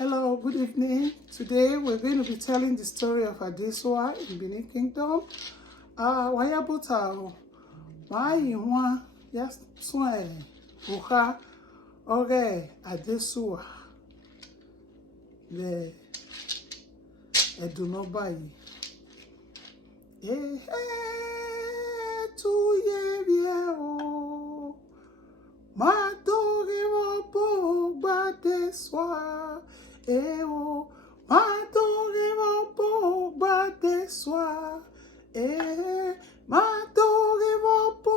Hello, good evening. Today we're going to be telling the story of Adesuwa in Benin Kingdom. Wayabota, Mayinwa, yes, Swan, Uha, Ore, Adesuwa, the Edunobai. Tu ye vieo, Matore Ropo, Badeswa. Eo, matore vopo badeswa. Matore vopo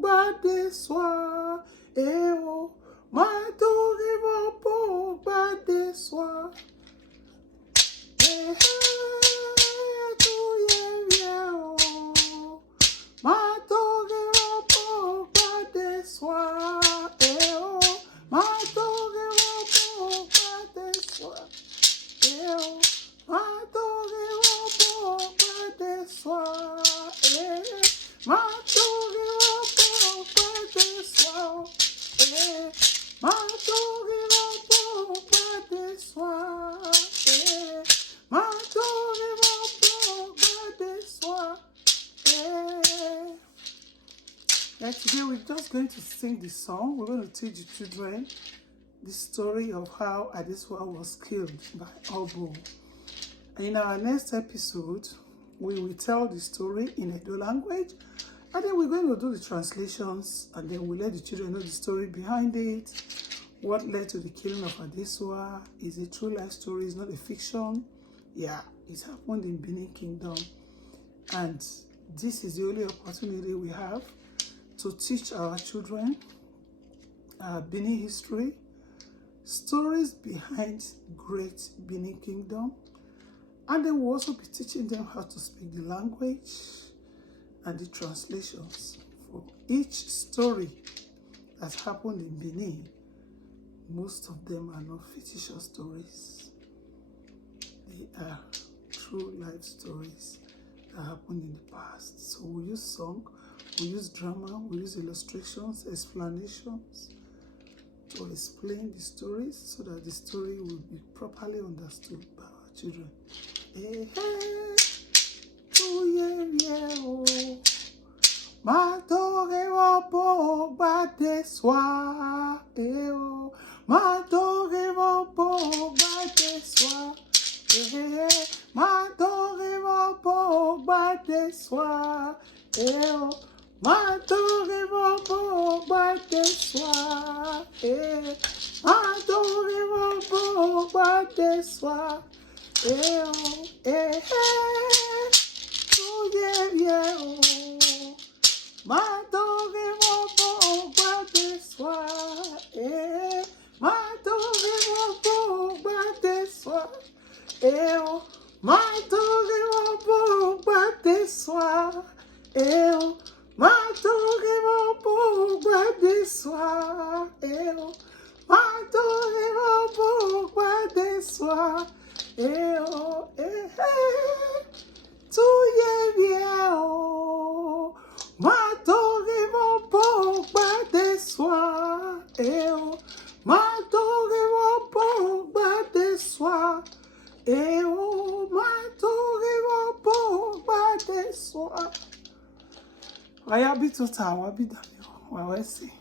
badeswa. Eo, matore vopo badeswa. Tu yeo, matore vopo badeswa. Eo, matore vopo badeswa. Eu matore vopo badeswa. Matore vopo badeswa. Matore vopo badeswa. Matore vopo badeswa. Today we're just going to sing the song. We're going to teach the children the story of how Adesuwa was killed by Obo. In our next episode, we will tell the story in Ędo language, and then we're going to do the translations, and then we'll let the children know the story behind it, what led to the killing of Adesuwa. Is a true life story, it's not a fiction. Yeah, it happened in Benin Kingdom, and this is the only opportunity we have to teach our children Benin history, stories behind great Benin Kingdom, and then we'll also be teaching them how to speak the language and the translations for each story that happened in Benin. Most of them are not fictitious stories. They are true life stories that happened in the past. So we use song, we use drama, we use illustrations, explanations, to explain the stories so that the story will be properly understood by our children. Matore vopo badeswa. Matore vopo badeswa. Matore vopo badeswa. Matore vopo badeswa. Matore vopo badeswa. Tu yeo. Matore vopo badeswa. Matore vopo badeswa. Matore vopo badeswa. Matore vopo badeswa. Matore vopo badeswa. Tu yeo. Matore vopo badeswa. Matore vopo badeswa. Matore vopo badeswa. Wayabi tuta wabi dami wawesi.